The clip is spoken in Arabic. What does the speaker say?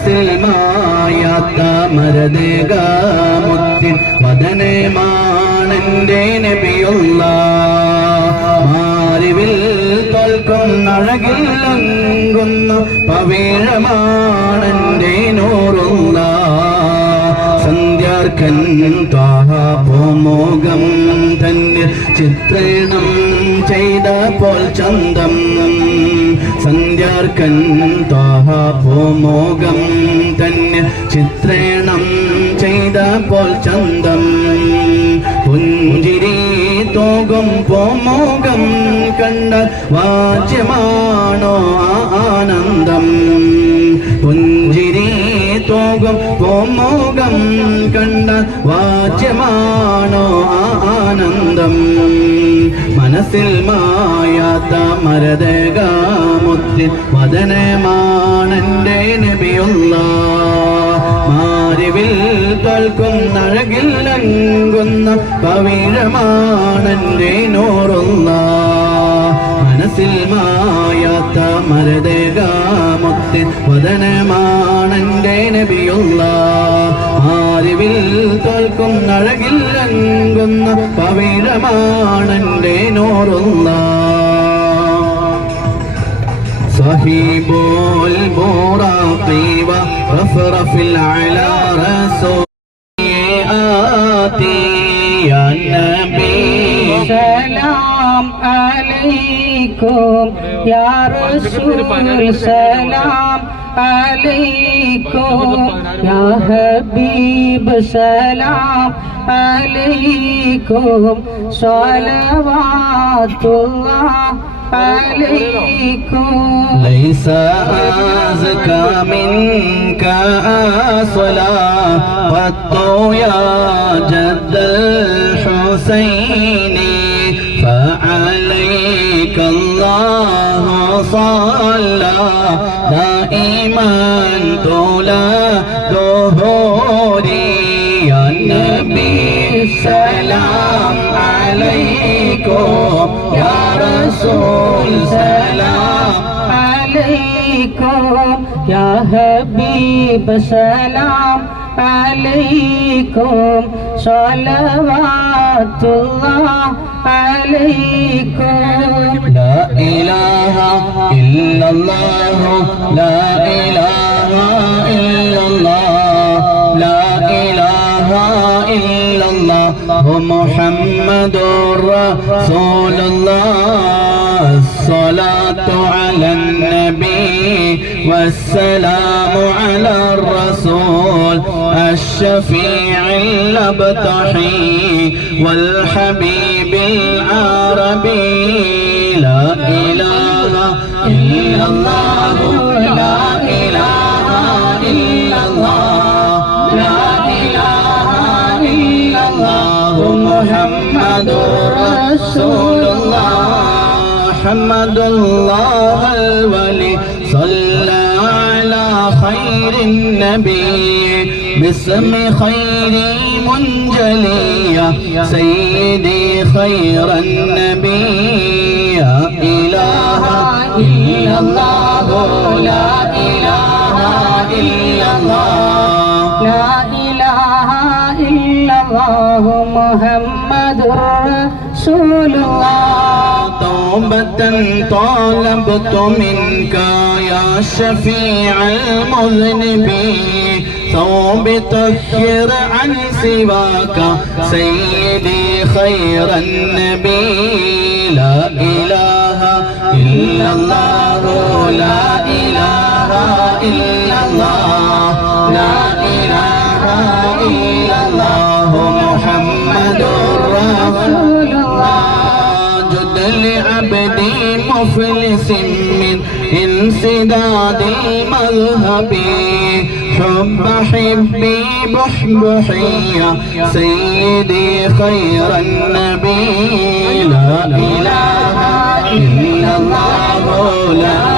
മനസ്സിലായാത്ത മരദേകാമുത്തിൻ വദനെ മാണെന്റെ നബിയുള്ള മാറിവിൽ തോൽക്കുന്ന അങ്ങുന്നു പവിഴമാണെന്റെ നൂറുള്ള സന്ധ്യാർക്കൻ താഹാപോമോകം തന്നെ ചിത്രണം ചെയ്ത പോൽ ചന്തം സന്ധ്യാർക്കൻ താപോമോകം തന്നെ ചിത്രണം ചെയ്ത പോൽ ചന്തം. പുഞ്ചിരി തോകും പോമോകം കണ്ട വാച്യമാണോ ആനന്ദം? പുഞ്ചിരി തോകും പോമോകം കണ്ട വാച്യമാണോ ആനന്ദം? മനസ്സിൽ മായാത്ത മരതകാമുത്തിൽ വദനമാണെന്റെ നബിയുള്ള. മാരിവിൽ തോൽക്കും അഴകിൽ ലംഘുന്ന പവിഴമാണെന്റെ നൂറുള്ള. മനസ്സിൽ മായാത്ത മരതകാമുത്തിൽ വദനമാണെന്റെ നബിയുള്ള. ആരിവിൽ തോൽക്കും അഴകിൽ ലംഘുന്ന പവിഴമാണെന്റെ നൂറുള്ള. صهيب البراق ورفرف العلا رسول آتي. يا نبي. سلام عليكم. يا رسول سلام عليكم. يا حبيب سلام عليكم. صلوات الله عليكم ليس أزكى منك صلاة يا جد الحسين فعليك الله صلى دائما طول ظهوري يا نبي سلام عليكم يا رسول سلام عليكم يا حبيب سلام عليكم صلوات الله عليكم لا إله إلا الله لا محمد رسول الله. الصلاة على النبي والسلام على الرسول. الشفيع الأبطحي والحبيب العربي. لا إله إلا الله. محمد رسول الله حمد الله الولي صلى على خير النبي باسم خير منجلي سيدي خير النبي. يا إله إلا الله لا إله إلا الله لا إله إلا الله محمد رسول الله توبة طالبت منك يا شفيع المذنبين ثوب طهر عن سواك سيدي خير النبي لا إله إلا الله لا إله إلا الله لا إله إلا الله مفلس من انسداد المذهب. حب حبي بحبحية سيدي خير النبي. لا إله إلا الله لا